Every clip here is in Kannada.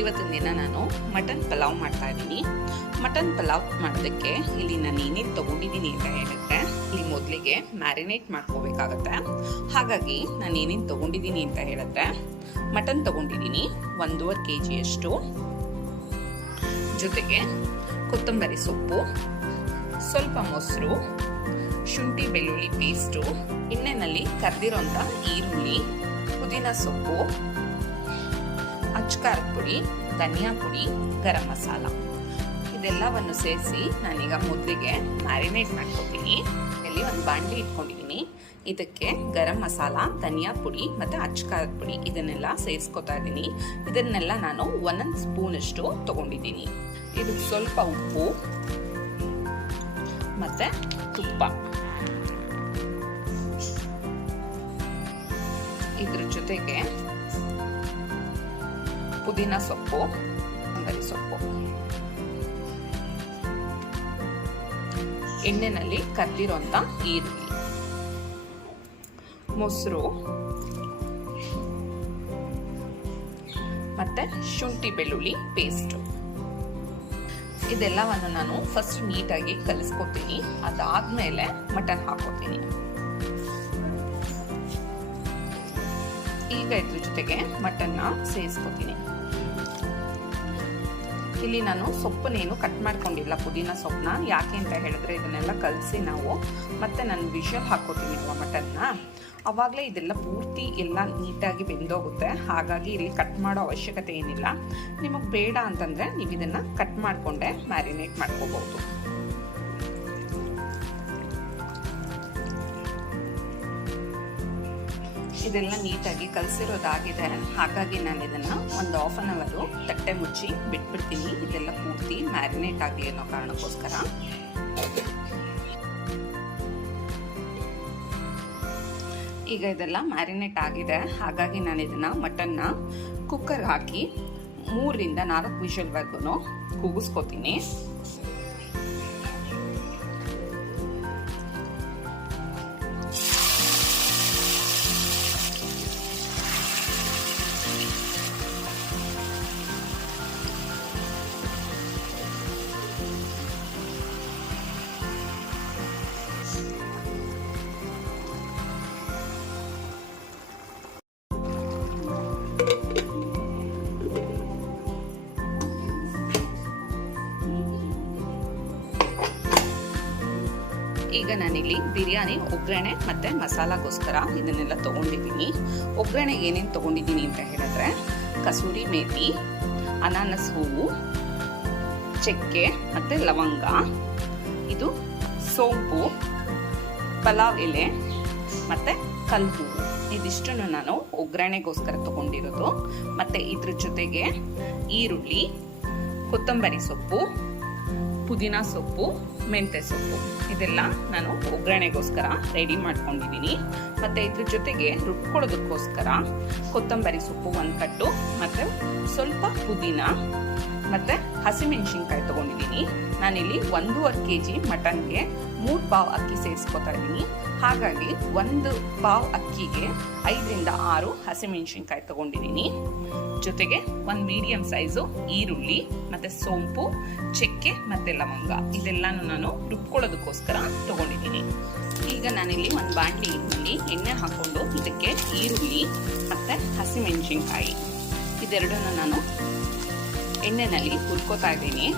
ಇವತ್ತಿನ ದಿನ ನಾನು ಮಟನ್ ಪಲಾವ್ ಮಾಡ್ತಾ ಇದ್ದೀನಿ. ಮಟನ್ ಪಲಾವ್ ಮಾಡೋದಕ್ಕೆ ಇಲ್ಲಿ ನಾನು ಏನೇನು ತೊಗೊಂಡಿದ್ದೀನಿ ಅಂತ ಹೇಳಿದ್ರೆ ಇಲ್ಲಿ ಮೊದಲಿಗೆ ಮ್ಯಾರಿನೇಟ್ ಮಾಡ್ಕೋಬೇಕಾಗತ್ತೆ. ಹಾಗಾಗಿ ನಾನು ಏನೇನು ತೊಗೊಂಡಿದ್ದೀನಿ ಅಂತ ಹೇಳಿದ್ರೆ ಮಟನ್ ತೊಗೊಂಡಿದ್ದೀನಿ ಒಂದೂವರೆ ಕೆ ಜಿಯಷ್ಟು ಜೊತೆಗೆ ಕೊತ್ತಂಬರಿ ಸೊಪ್ಪು, ಸ್ವಲ್ಪ ಮೊಸರು, ಶುಂಠಿ ಬೆಳ್ಳುಳ್ಳಿ ಪೇಸ್ಟು ಎಣ್ಣೆನಲ್ಲಿ ಕರೆದಿರೋಂಥ ಈರುಳ್ಳಿ, ಪುದೀನ ಸೊಪ್ಪು ಅಚ್ಕಾರದ ಪುಡಿ, ಧನಿಯಾ ಪುಡಿ, ಗರಂ ಮಸಾಲ. ಇದೆಲ್ಲವನ್ನು ಸೇರಿಸಿ ನಾನೀಗ ಮೊದಲಿಗೆ ಮ್ಯಾರಿನೇಟ್ ಮಾಡ್ಕೊತೀನಿ. ಇಲ್ಲಿ ಒಂದು ಬಾಂಡ್ಲಿ ಇಟ್ಕೊಂಡಿದ್ದೀನಿ. ಇದಕ್ಕೆ ಗರಂ ಮಸಾಲ, ಧನಿಯಾ ಪುಡಿ ಮತ್ತು ಅಚ್ಕಾರದ ಪುಡಿ ಇದನ್ನೆಲ್ಲ ಸೇರಿಸ್ಕೊತಾ ಇದ್ದೀನಿ. ಇದನ್ನೆಲ್ಲ ನಾನು ಒಂದೊಂದು ಸ್ಪೂನಷ್ಟು ತೊಗೊಂಡಿದ್ದೀನಿ. ಇದಕ್ಕೆ ಸ್ವಲ್ಪ ಉಪ್ಪು ಮತ್ತು ತುಪ್ಪ. ಇದ್ರ ಜೊತೆಗೆ ಪುದೀನ ಸೊಪ್ಪು ಅಂಗರಿ ಸೊಪ್ಪು ಎಣ್ಣೆನಲ್ಲಿ ಕರ್ದಿರೋಂಥ ಈರುಳ್ಳಿ. ಮೊಸರು. ಮತ್ತೆ ಶುಂಠಿ ಬೆಳ್ಳುಳ್ಳಿ ಪೇಸ್ಟು ಇದೆಲ್ಲವನ್ನು ನಾನು ಫಸ್ಟ್ ನೀಟಾಗಿ ಕಲಿಸ್ಕೊತೀನಿ. ಅದಾದ್ಮೇಲೆ ಮಟನ್ ಹಾಕೋತೀನಿ ಈಗ ಇದ್ರ ಜೊತೆಗೆ ಮಟನ್ನ ಸೇರಿಸ್ಕೊತೀನಿ. ಇಲ್ಲಿ ನಾನು ಸೊಪ್ಪನ್ನೇನು ಕಟ್ ಮಾಡ್ಕೊಂಡಿಲ್ಲ, ಪುದೀನ ಸೊಪ್ಪನ್ನ. ಯಾಕೆ ಅಂತ ಹೇಳಿದ್ರೆ ಇದನ್ನೆಲ್ಲ ಕಲಸಿ ನಾವು ಮತ್ತೆ ನಾನು ವಿಷಲ್ ಹಾಕೋತೀನಿ ಅಲ್ವಾ ಮಟನ್ನ ಅವಾಗಲೇ ಇದೆಲ್ಲ ಪೂರ್ತಿ ಎಲ್ಲ ನೀಟಾಗಿ ಬೆಂದೋಗುತ್ತೆ. ಹಾಗಾಗಿ ಇಲ್ಲಿ ಕಟ್ ಮಾಡೋ ಅವಶ್ಯಕತೆ ಏನಿಲ್ಲ. ನಿಮಗೆ ಬೇಡ ಅಂತಂದರೆ ನೀವು ಇದನ್ನು ಕಟ್ ಮಾಡಿಕೊಂಡೆ ಮ್ಯಾರಿನೇಟ್ ಮಾಡ್ಕೋಬಹುದು ಇದೆಲ್ಲ ನೀಟಾಗಿ ಕಲಸಿರೋದಾಗಿದೆ. ಹಾಗಾಗಿ ನಾನು ಇದನ್ನು ಒಂದು ಆಫ್ ಅನ್ ಅವರು ತಟ್ಟೆ ಮುಚ್ಚಿ ಬಿಟ್ಬಿಡ್ತೀನಿ. ಇದೆಲ್ಲ ಪೂರ್ತಿ ಮ್ಯಾರಿನೇಟ್ ಆಗಲಿ ಅನ್ನೋ ಕಾರಣಕ್ಕೋಸ್ಕರ. ಈಗ ಇದೆಲ್ಲ ಮ್ಯಾರಿನೇಟ್ ಆಗಿದೆ. ಹಾಗಾಗಿ ನಾನು ಇದನ್ನು ಮಟನ್ನ ಕುಕ್ಕರ್ ಹಾಕಿ ಮೂರರಿಂದ ನಾಲ್ಕು ವಿಷಲ್ವರೆಗೂ ಕೂಗಿಸ್ಕೊತೀನಿ. ನಾನಿಲ್ಲಿ ಬಿರಿಯಾನಿ, ಒಗ್ಗರಣೆ ಮತ್ತೆ ಮಸಾಲಾಗೋಸ್ಕರ ಇದನ್ನೆಲ್ಲ ತಗೊಂಡಿದ್ದೀನಿ. ಒಗ್ಗರಣೆ ಏನೇನು ತಗೊಂಡಿದ್ದೀನಿ ಅಂತ ಹೇಳಿದ್ರೆ, ಕಸೂರಿ ಮೇತಿ, ಅನಾನಸ್ ಹೂವು, ಚಕ್ಕೆ ಮತ್ತೆ ಲವಂಗ, ಇದು ಸೋಂಪು, ಪಲಾವ್ ಎಲೆ ಮತ್ತೆ ಕಲ್ಲು ಇದಿಷ್ಟನ್ನು ನಾನು ಒಗ್ಗರಣೆಗೋಸ್ಕರ ತಗೊಂಡಿರೋದು. ಮತ್ತೆ ಇದ್ರ ಜೊತೆಗೆ ಈರುಳ್ಳಿ, ಕೊತ್ತಂಬರಿ ಸೊಪ್ಪು ಪುದೀನ ಸೊಪ್ಪು, ಮೆಂತ್ಯ ಸೊಪ್ಪು. ಇದೆಲ್ಲ ನಾನು ಒಗ್ಗರಣೆಗೋಸ್ಕರ ರೆಡಿ ಮಾಡ್ಕೊಂಡಿದ್ದೀನಿ ಮತ್ತು ಇದ್ರ ಜೊತೆಗೆ ರುಬ್ಕೊಳ್ಳೋದಕ್ಕೋಸ್ಕರ ಕೊತ್ತಂಬರಿ ಸೊಪ್ಪು ಒಂದು ಕಟ್ಟು, ಮತ್ತು ಸ್ವಲ್ಪ ಪುದೀನ ಮತ್ತು ಹಸಿಮೆಣಸಿನ್ಕಾಯಿ ತೊಗೊಂಡಿದ್ದೀನಿ. ನಾನಿಲ್ಲಿ ಒಂದೂವರೆ ಕೆ ಜಿ ಮಟನ್ಗೆ ಮೂರು ಪಾವ್ ಅಕ್ಕಿ ಸೇರಿಸ್ಕೊತಾ ಇದ್ದೀನಿ. ಹಾಗಾಗಿ ಒಂದು ಪಾವ್ ಅಕ್ಕಿಗೆ ಐದರಿಂದ ಆರು ಹಸಿಮೆಣಸಿನ್ಕಾಯಿ ತೊಗೊಂಡಿದ್ದೀನಿ. ಜೊತೆಗೆ ಒಂದು ಮೀಡಿಯಂ ಸೈಜು ಈರುಳ್ಳಿ, ಮತ್ತು ಸೋಂಪು, ಚಕ್ಕೆ ಮತ್ತು ಲವಂಗ. ಇದೆಲ್ಲನೂ ನಾನು ರುಬ್ಕೊಳ್ಳೋದಕ್ಕೋಸ್ಕರ ತೊಗೊಂಡಿದ್ದೀನಿ. ಈಗ ನಾನಿಲ್ಲಿ ಒಂದು ಬಾಂಡ್ಲಿನಲ್ಲಿ ಎಣ್ಣೆ ಹಾಕ್ಕೊಂಡು ಇದಕ್ಕೆ ಈರುಳ್ಳಿ ಮತ್ತು ಹಸಿಮೆಣಸಿನ್ಕಾಯಿ ಇದೆರಡನ್ನು ನಾನು ಎಣ್ಣೆನಲ್ಲಿ ಹುರ್ಕೋತಾ ಇದ್ದೀನಿ.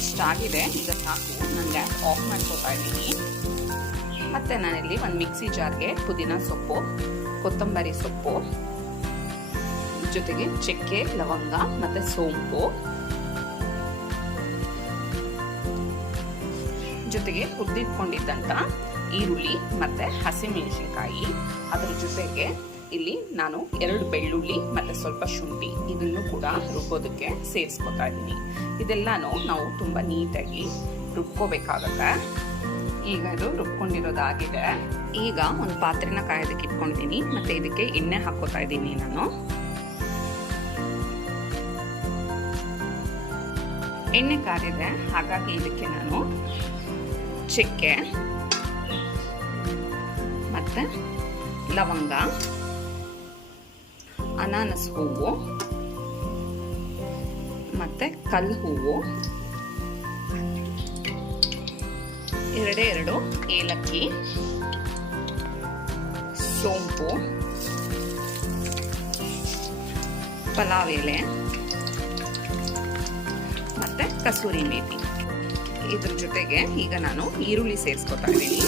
ಇಷ್ಟಾಗಿದೆ ಇದನ್ನು ಸಾಕು. ನಾನು ಗ್ಯಾಸ್ ಆಫ್ ಮಾಡ್ಕೋತಾ ಇದ್ದೀನಿ. ಮತ್ತು ನಾನಿಲ್ಲಿ ಒಂದು ಮಿಕ್ಸಿ ಜಾರ್ಗೆ ಪುದೀನ ಸೊಪ್ಪು, ಕೊತ್ತಂಬರಿ ಸೊಪ್ಪು ಜೊತೆಗೆ ಚಕ್ಕೆ, ಲವಂಗ ಮತ್ತು ಸೋಂಪು. ಜೊತೆಗೆ ಹುರಿದಿಟ್ಕೊಂಡಿದ್ದಂಥ ಈರುಳ್ಳಿ ಮತ್ತು ಹಸಿಮೆಣಸಿನ್ಕಾಯಿ. ಅದರ ಜೊತೆಗೆ ಇಲ್ಲಿ ನಾನು ಎರಡು ಬೆಳ್ಳುಳ್ಳಿ ಮತ್ತು ಸ್ವಲ್ಪ ಶುಂಠಿ ಇದನ್ನು ಕೂಡ ರುಬ್ಬೋದಕ್ಕೆ ಸೇರಿಸ್ಕೊತಾ ಇದ್ದೀನಿ. ಇದೆಲ್ಲನೂ ನಾವು ತುಂಬ ನೀಟಾಗಿ ರುಬ್ಕೋಬೇಕಾಗತ್ತೆ. ಈಗ ಇದು ರುಬ್ಕೊಂಡಿರೋದಾಗಿದೆ. ಈಗ ಒಂದು ಪಾತ್ರೆನ ಕಾಯೋದಕ್ಕೆ ಇಟ್ಕೊಂಡಿದ್ದೀನಿ. ಮತ್ತು ಇದಕ್ಕೆ ಎಣ್ಣೆ ಹಾಕೋತಾ ಇದ್ದೀನಿ ನಾನು. ಎಣ್ಣೆ ಕಾದಿದೆ ಹಾಗಾಗಿ ಇದಕ್ಕೆ ನಾನು ಚಕ್ಕೆ ಮತ್ತು ಲವಂಗ, ಅನಾನಸ್ ಹೂವು ಮತ್ತು ಕಲ್ಲು ಹೂವು. ಎರಡೇ ಎರಡು ಏಲಕ್ಕಿ, ಸೋಂಪು, ಪಲಾವ್ ಎಲೆ. ಮತ್ತು ಕಸೂರಿ ಮೇಥಿ ಇದ್ರ ಜೊತೆಗೆ ಈಗ ನಾನು ಈರುಳ್ಳಿ ಸೇರಿಸ್ಕೊತಾ ಇದ್ದೀನಿ.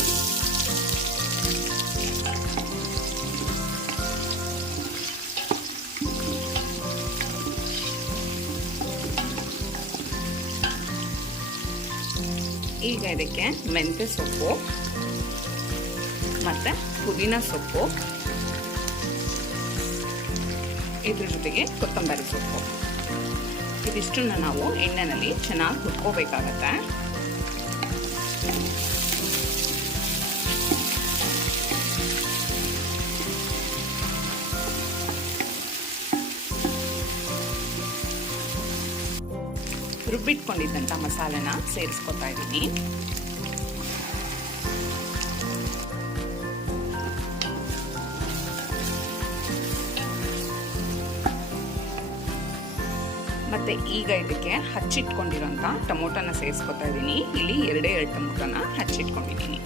ಈಗ ಇದಕ್ಕೆ ಮೆಂತ್ಯ ಸೊಪ್ಪು ಮತ್ತು ಪುದೀನ ಸೊಪ್ಪು. ಇದ್ರ ಜೊತೆಗೆ ಕೊತ್ತಂಬರಿ ಸೊಪ್ಪು. ಇದಿಷ್ಟನ್ನ ನಾವು ಎಣ್ಣೆನಲ್ಲಿ ಚೆನ್ನಾಗಿ ಹುರ್ಕೋಬೇಕಾಗತ್ತೆ. ರುಬ್ಬಿಟ್ಕೊಂಡಿದ್ದಂಥ ಮಸಾಲೆನ ಸೇರಿಸ್ಕೊತಾ ಇದ್ದೀನಿ. ಮತ್ತೆ ಈಗ ಇದಕ್ಕೆ ಹಚ್ಚಿಟ್ಕೊಂಡಿರೋಂಥ ಟೊಮೊಟೊನ ಸೇರಿಸ್ಕೊತಾ ಇದ್ದೀನಿ. ಇಲ್ಲಿ ಎರಡೇ ಎರಡು ಟೊಮೊಟೊನ ಹಚ್ಚಿಟ್ಕೊಂಡಿದ್ದೀನಿ.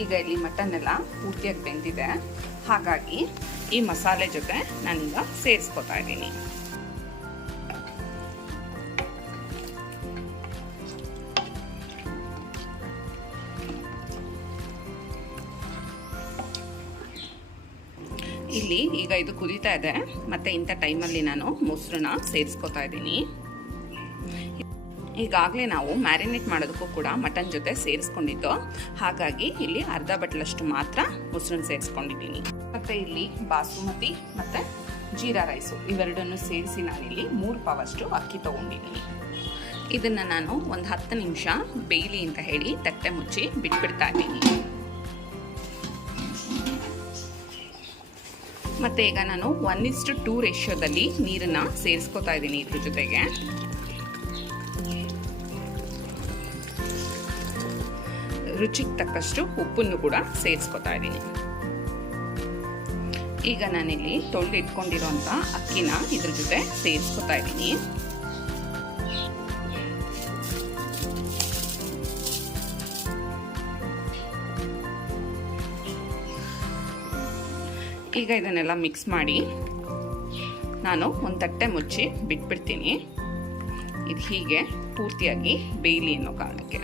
ಈಗ ಇಲ್ಲಿ ಮಟನ್ ಎಲ್ಲ ಪೂರ್ತಿಯಾಗಿ ಬೆಂದಿದೆ. ಹಾಗಾಗಿ ಈ ಮಸಾಲೆ ಜೊತೆ ನಾನೀಗ ಸೇರಿಸ್ಕೊತಾ ಇದ್ದೀನಿ. ಇಲ್ಲಿ ಈಗ ಇದು ಕುದೀತಾ ಇದೆ. ಮತ್ತೆ ಇಂಥ ಟೈಮಲ್ಲಿ ನಾನು ಮೊಸರನ್ನ ಸೇರಿಸ್ಕೊತಾ ಇದ್ದೀನಿ. ಈಗಾಗಲೇ ನಾವು ಮ್ಯಾರಿನೇಟ್ ಮಾಡೋದಕ್ಕೂ ಕೂಡ ಮಟನ್ ಜೊತೆ ಸೇರಿಸ್ಕೊಂಡಿದ್ದು. ಹಾಗಾಗಿ ಇಲ್ಲಿ ಅರ್ಧ ಬಟ್ಲಷ್ಟು ಮಾತ್ರ ಮೊಸರನ್ನ ಸೇರಿಸ್ಕೊಂಡಿದ್ದೀನಿ. ಮತ್ತು ಇಲ್ಲಿ ಬಾಸುಮತಿ ಮತ್ತು ಜೀರಾ ರೈಸು ಇವೆರಡನ್ನು ಸೇರಿಸಿ ನಾನಿಲ್ಲಿ ಮೂರು ಪಾವಷ್ಟು ಅಕ್ಕಿ ತೊಗೊಂಡಿದ್ದೀನಿ. ಇದನ್ನು ನಾನು ಒಂದು ಹತ್ತು ನಿಮಿಷ ಬೇಯಲಿ ಅಂತ ಹೇಳಿ ತಟ್ಟೆ ಮುಚ್ಚಿ ಬಿಟ್ಬಿಡ್ತಾ ಇದ್ದೀನಿ. ಮತ್ತು ಈಗ ನಾನು ಒನ್ ಇಷ್ಟು ಟೂ ರೇಷ್ಯೋದಲ್ಲಿ ನೀರನ್ನು ಸೇರಿಸ್ಕೊತಾ ಇದ್ದೀನಿ ಇದ್ರ ಜೊತೆಗೆ. ರುಚಿಗೆ ತಕ್ಕಷ್ಟು ಉಪ್ಪನ್ನು ಕೂಡ ಸೇರಿಸ್ಕೊತಾ ಇದ್ದೀನಿ. ಈಗ ನಾನಿಲ್ಲಿ ತೊಳೆದು ಇಟ್ಕೊಂಡಿರೋಂಥ ಅಕ್ಕಿನ ಇದ್ರ ಜೊತೆ ಸೇರಿಸ್ಕೊತಾ ಇದ್ದೀನಿ. ಈಗ ಇದನ್ನೆಲ್ಲ ಮಿಕ್ಸ್ ಮಾಡಿ ನಾನು ಒಂದು ತಟ್ಟೆ ಮುಚ್ಚಿ ಬಿಟ್ಬಿಡ್ತೀನಿ. ಇದು ಹೀಗೆ ಪೂರ್ತಿಯಾಗಿ ಬೇಯಲಿ ಅನ್ನೋ ಕಾರಣಕ್ಕೆ.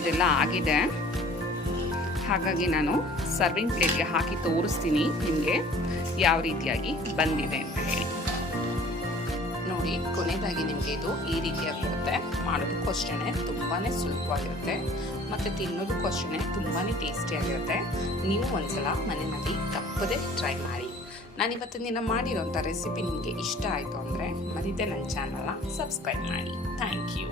ಇದೆಲ್ಲ ಆಗಿದೆ. ಹಾಗಾಗಿ ನಾನು ಸರ್ವಿಂಗ್ ಪ್ಲೇಟ್ಗೆ ಹಾಕಿ ತೋರಿಸ್ತೀನಿ ನಿಮಗೆ ಯಾವ ರೀತಿಯಾಗಿ ಬಂದಿದೆ ಅಂತ ಹೇಳಿ. ನೋಡಿ ಕೊನೆಯದಾಗಿ ನಿಮಗೆ ಇದು ಈ ರೀತಿಯಾಗಿ ಬರುತ್ತೆ ಮಾಡೋದಕ್ಕೂ ಅಷ್ಟೇ ತುಂಬಾ ಸುಲಭವಾಗಿರುತ್ತೆ. ಮತ್ತು ತಿನ್ನೋದಕ್ಕೂ ಅಷ್ಟೇ ತುಂಬಾ ಟೇಸ್ಟಿಯಾಗಿರುತ್ತೆ ನೀವು ಒಂದ್ಸಲ ಮನೆಯಲ್ಲಿ ತಪ್ಪದೇ ಟ್ರೈ ಮಾಡಿ. ನಾನು ನಾನಿವತ್ತಿನ ದಿನ ಮಾಡಿರೋಂಥ ರೆಸಿಪಿ ನಿಮಗೆ ಇಷ್ಟ ಆಯಿತು ಅಂದರೆ ಮರಿದೆ ನನ್ನ ಚಾನಲ್ನ ಸಬ್ಸ್ಕ್ರೈಬ್ ಮಾಡಿ. Thank you